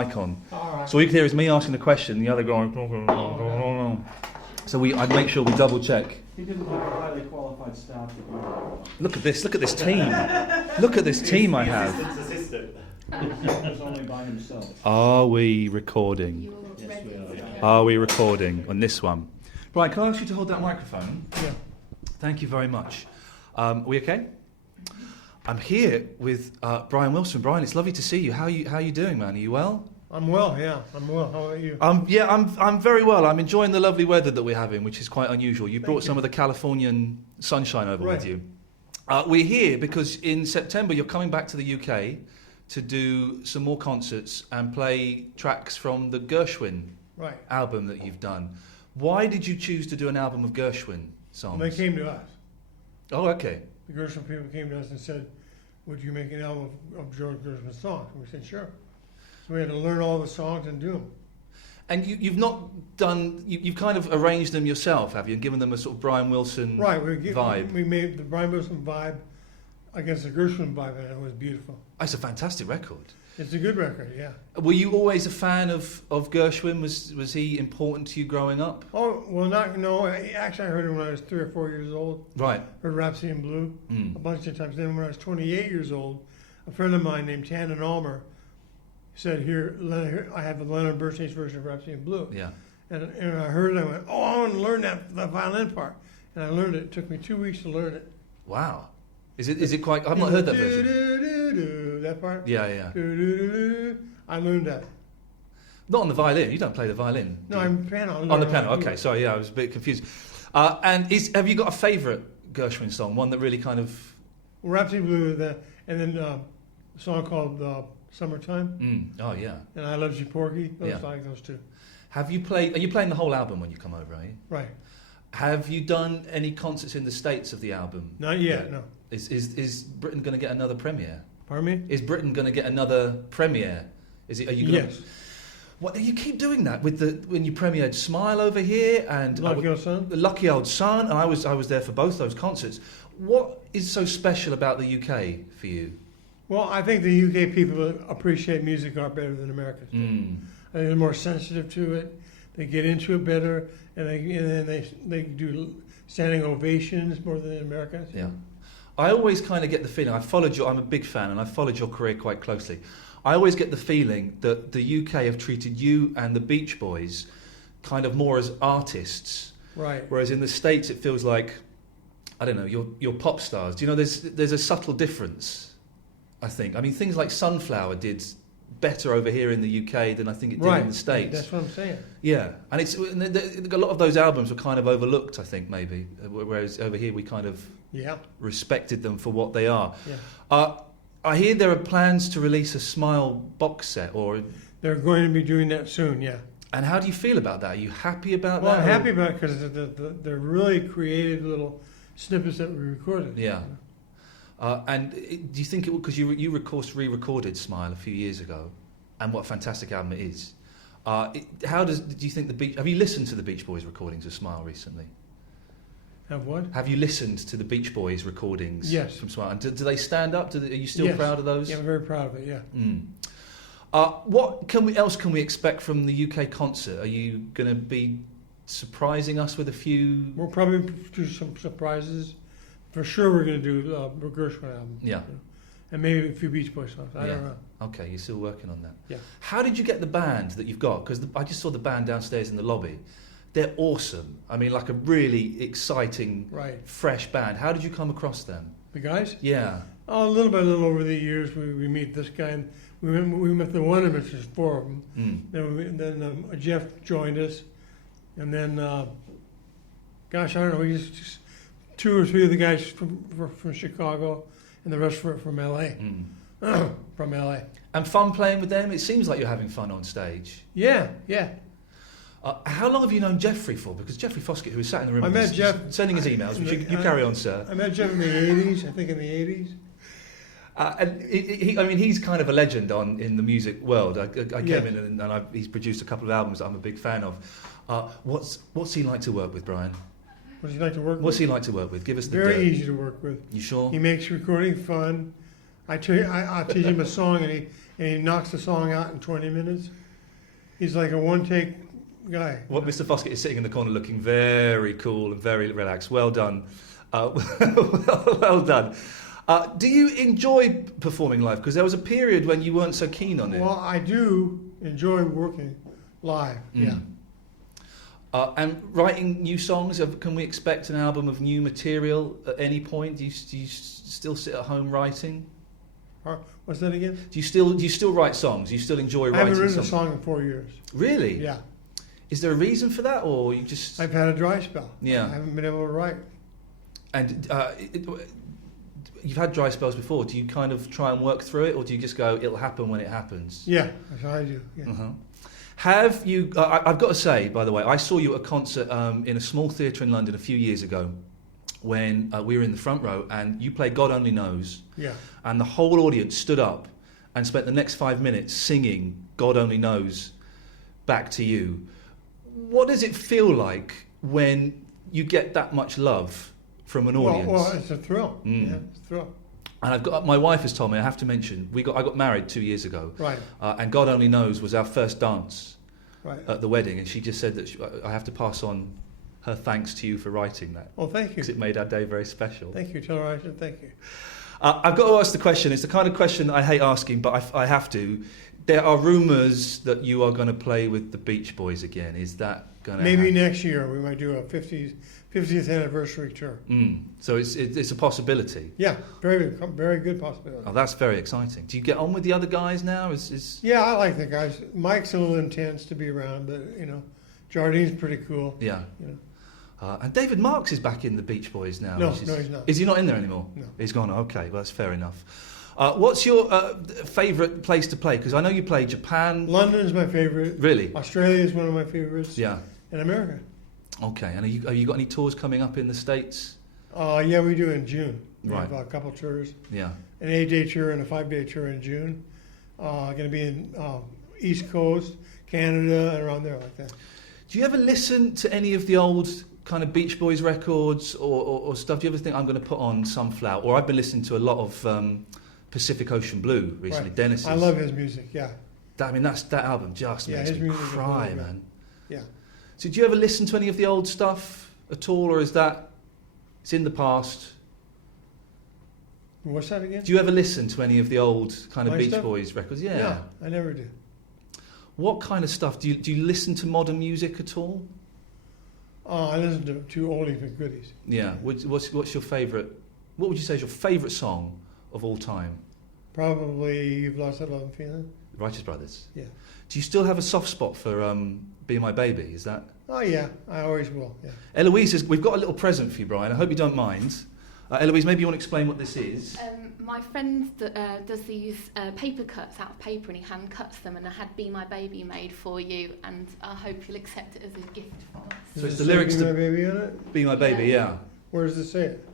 icon. Right. So all you can hear is me asking the question, the other going. So I'd make sure we double check. He didn't have a highly qualified staff to do that. Look at this team. Look at this team I have. He was only by himself. Are we recording? Yes, we are. Are we recording on this one? Brian, can I ask you to hold that microphone? Yeah. Thank you very much. Are we okay? I'm here with Brian Wilson. Brian, it's lovely to see you. How are you doing, man? Are you well? I'm well, yeah. I'm well. How about you? I'm very well. I'm enjoying the lovely weather that we're having, which is quite unusual. You brought some of the Californian sunshine over with you. We're here because in September you're coming back to the UK to do some more concerts and play tracks from the Gershwin album that you've done. Why did you choose to do an album of Gershwin songs? They came to us. Oh, okay. The Gershwin people came to us and said, would you make an album of George Gershwin songs? And we said, sure. So we had to learn all the songs and do them. And you've not done, you've kind of arranged them yourself, have you, and given them a sort of Brian Wilson vibe? We made the Brian Wilson vibe against the Gershwin vibe, and it was beautiful. It's a fantastic record. It's a good record, yeah. Were you always a fan of Gershwin? Was he important to you growing up? Oh, well, no. Actually, I heard him when I was 3 or 4 years old. Right. Heard Rhapsody in Blue a bunch of times. Then when I was 28 years old, a friend of mine named Tannen Almer said, here, I have the Leonard Bernstein's version of Rhapsody in Blue. Yeah. And I heard it, I went, I want to learn the violin part. And I learned it. It took me 2 weeks to learn it. Wow. Is it quite, I've not heard that version. That part? Yeah. I learned that. Not on the violin. You don't play the violin. No, I'm piano. On the piano. Okay, sorry. Yeah, I was a bit confused. And have you got a favourite Gershwin song? One that really kind of... Rhapsody in Blue, and then a song called Summertime. Oh, yeah. And I Love You, Porgy. I like those two. Are you playing the whole album when you come over, are you? Right. Have you done any concerts in the States of the album? Not yet, no. Is Britain going to get another premiere? Pardon me? Is Britain going to get another premiere? Are you gonna, yes. What you keep doing that with when you premiered Smile over here and Lucky Old Son? Lucky Old Son, and I was there for both those concerts. What is so special about the UK for you? Well, I think the UK people appreciate music art better than Americans do. I think they're more sensitive to it. They get into it better, and they do standing ovations more than the Americans. Yeah. I always kind of get the feeling, I'm a big fan and I've followed your career quite closely. I always get the feeling that the UK have treated you and the Beach Boys kind of more as artists. Right. Whereas in the States it feels like, I don't know, you're pop stars. Do you know, there's a subtle difference, I think. I mean, things like Sunflower did better over here in the UK than I think it did in the States. That's what I'm saying. Yeah, and a lot of those albums were kind of overlooked, I think, maybe, whereas over here we kind of respected them for what they are. Yeah. I hear there are plans to release a Smile box set, or they're going to be doing that soon. Yeah. And how do you feel about that? Are you happy about that? Well, I'm happy about it because they're really creative little snippets that we recorded. Yeah. And do you think it because you of course re-recorded Smile a few years ago, and what a fantastic album it is? Do you think have you listened to the Beach Boys recordings of Smile recently? Have what? Have you listened to the Beach Boys recordings? Yes. From Smile? And do they stand up? Are you still proud of those? Yeah, I'm very proud of it. Yeah. What else can we expect from the UK concert? Are you going to be surprising us with a few? We'll probably do some surprises. For sure, we're going to do a Gershwin album. Yeah. And maybe a few Beach Boys songs. I don't know. Okay, you're still working on that. Yeah. How did you get the band that you've got? Because I just saw the band downstairs in the lobby. They're awesome. I mean, like a really exciting, fresh band. How did you come across them? The guys? Yeah. Oh, a little by little over the years, we meet this guy. And we met the Wonderments, there's 4 of them. Then Jeff joined us. And then, gosh, I don't know, we just 2 or 3 of the guys from Chicago, and the rest from LA. From LA. And fun playing with them? It seems like you're having fun on stage. Yeah. How long have you known Jeffrey for? Because Jeffrey Foskett, who was sat in the room, I met Jeff sending his emails. You carry on, sir. I met Jeff in the 80s, I think in the 80s. And he's kind of a legend in the music world. I came in and he's produced a couple of albums that I'm a big fan of. What's he like to work with, Brian? What's he like to work with? What's he like to work with? Give us the Very easy to work with. You sure? He makes recording fun. I teach him a song, and he knocks the song out in 20 minutes. He's like a one-take guy. Well, Mr. Foskett is sitting in the corner looking very cool and very relaxed. Well done. Well done. Do you enjoy performing live? Because there was a period when you weren't so keen on it. Well, I do enjoy working live, yeah. And writing new songs, can we expect an album of new material at any point? Do you still sit at home writing? What's that again? Do you still write songs? Do you still enjoy writing songs? I haven't written a song in 4 years. Really? Yeah. Is there a reason for that, or you just... I've had a dry spell. Yeah. I haven't been able to write. And you've had dry spells before. Do you kind of try and work through it, or do you just go, it'll happen when it happens? Yeah, that's how I do. Yeah. Uh-huh. Have you... I've got to say, by the way, I saw you at a concert in a small theatre in London a few years ago when we were in the front row, and you played God Only Knows. Yeah. And the whole audience stood up and spent the next 5 minutes singing God Only Knows back to you. What does it feel like when you get that much love from an audience? Well, it's a thrill. Yeah, it's a thrill. And my wife has told me, I have to mention, I got married 2 years ago. Right. And God Only Knows was our first dance right. at the wedding. And she just said that I have to pass on her thanks to you for writing that. Well, thank you. Because it made our day very special. Thank you. Tell her I said thank you. I've got to ask the question. It's the kind of question I hate asking, but I have to. There are rumours that you are going to play with the Beach Boys again. Is that going to Maybe happen? next year we might do a 50th anniversary tour. So it's a possibility. Yeah, very good possibility. Oh, that's very exciting. Do you get on with the other guys now? Yeah, I like the guys. Mike's a little intense to be around, but Jardine's pretty cool. Yeah. You know. And David Marks is back in the Beach Boys now. No, he's not. Is he not in there anymore? No. He's gone. Okay, well, that's fair enough. What's your favourite place to play? Because I know you play Japan. London's my favorite. Really? Australia is one of my favorites. Yeah. And America. Okay. And have you got any tours coming up in the States? Yeah, we do in June. We Right. have a couple tours. Yeah. An 8-day tour and a 5-day tour in June. Going to be in East Coast, Canada, and around there like that. Do you ever listen to any of the old kind of Beach Boys records or stuff? Do you ever think I'm going to put on Sunflower? Or I've been listening to a lot of Pacific Ocean Blue recently. Right. Dennis's. I love his music. Yeah. That album just makes his me music is cry, really good. man. Yeah. So do you ever listen to any of the old stuff at all, or is that it's in the past? What's that again? Do you ever listen to any of the old kind of My Beach stuff? Boys records? Yeah. Yeah, I never do. What kind of stuff do you listen to? Modern music at all? I listen to oldies but goodies. Yeah. What's your favourite? What would you say is your favourite song of all time? Probably You've Lost That Love and Feeling. Righteous Brothers. Yeah. Do you still have a soft spot for Be My Baby? Is that? Oh yeah, I always will. Yeah. Eloise, we've got a little present for you, Brian. I hope you don't mind. Eloise, maybe you want to explain what this is. My friend does these paper cuts out of paper, and he hand cuts them, and I had Be My Baby made for you, and I hope you'll accept it as a gift from us. So it's Does the it say lyrics Be to My Baby on it? Be My Baby, yeah. Where does it say it?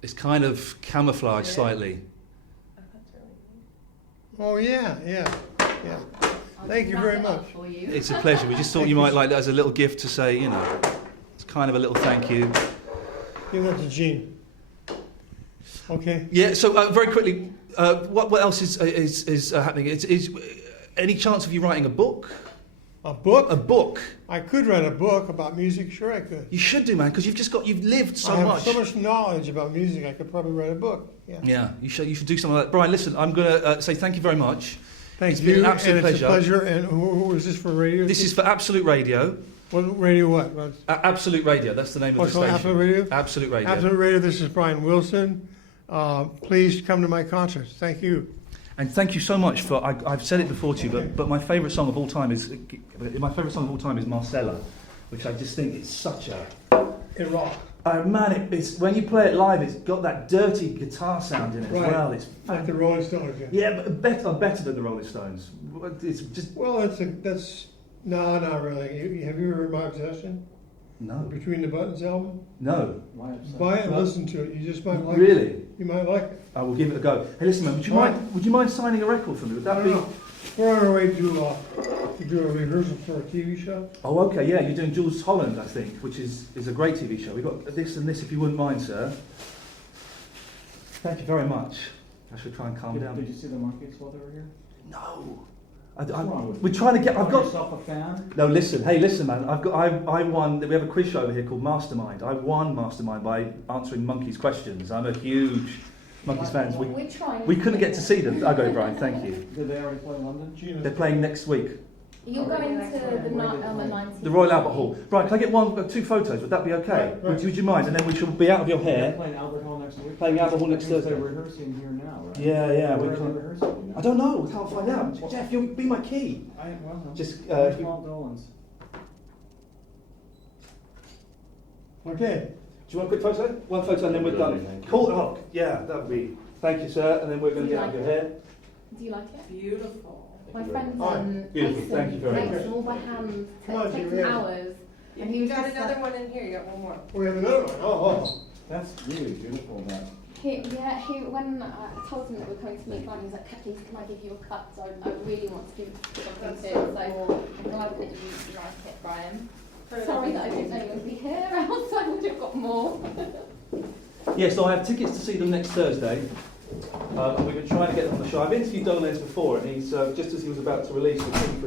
It's kind of camouflaged slightly. Oh yeah. Thank you very much. For you. It's a pleasure. We just thought you might like that as a little gift to say, it's kind of a little thank you. Give that to Gene. Okay. Yeah, so very quickly, what else is happening? Is any chance of you writing a book? A book? A book? I could write a book about music. Sure, I could. You should do, man, because you've lived so I have much. so much knowledge about music. I could probably write a book. Yeah. Yeah, you should do something like that. Brian, listen, I'm going to say thank you very much. Thank It's you. been an absolute and pleasure. It's a pleasure. And who is this for radio? This is for Absolute Radio. What radio? What? Absolute Radio. That's the name of What's the called station. Absolute Radio? Absolute Radio. Absolute Radio. This is Brian Wilson. Please come to my concerts. Thank you. And thank you so much for. I've said it before to you, but my favourite song of all time is Marcella, which I just think it's such a. It rocks. Man, it's when you play it live, it's got that dirty guitar sound in it as well. It's Like the Rolling Stones. yeah, but better than the Rolling Stones. It's just Well, that's no, not really. Have you heard My Obsession? no, Between the Buttons album? no. Buy it and listen to it. You just might like it. Really? You might like it. I will give it a go. Hey, listen, man. Would you mind signing a record for me? Would I that don't be? know. We're on our way to do a rehearsal for a TV show. Oh, okay, yeah, you're doing Jules Holland, I think, which is a great TV show. We've got this and this, if you wouldn't mind, sir. Thank you very much. I should try and calm down. Did you see the monkeys while they were here? No. What's wrong with We're trying to get. you? I've got. Yourself a fan? No, listen. Hey, listen, man. I won. We have a quiz show over here called Mastermind. I won Mastermind by answering monkeys' questions. I'm a huge monkeys fan. We're trying. We couldn't get to see them. I got it, Brian. Thank you. Did they already play in London? They're playing next week. You're going to the night on the 19th. The Royal Albert Hall. Brian, can I get two photos? Would that be okay? Right. Would you mind? And then we shall be out of your They're hair. playing Albert Hall next week? Playing Albert Hall next That means Thursday. They're rehearsing here now, right? Yeah. Where We are they can't. rehearsing? You know? I don't know. We can't find out. Jeff, you'll be my key. Just. Paul Dolan's. Okay. Do you want a quick photo? One photo and then we're done. Cool. Oh, yeah, that would be. Thank you, sir. And then we're going to get out of your hair. Do you like it? Beautiful. My friend's Beautiful, Mason thank you very makes much. them all by hand. Come on, It takes Juliet. hours. And he You was got just another like, one in here. You got one more. We have another one. Oh. That's really beautiful, that. when I told him that we were coming to meet Brian, he was like, please, can I give you a cut? So I really want to do something That's too. so So cool. I'm glad that you like it, Brian. Put it Sorry on that I didn't know you would be here, else I would have got more. Yeah, so I have tickets to see them next Thursday. And we've been trying to get them on the show. I've interviewed Dolan before, and he's just as he was about to release the thing for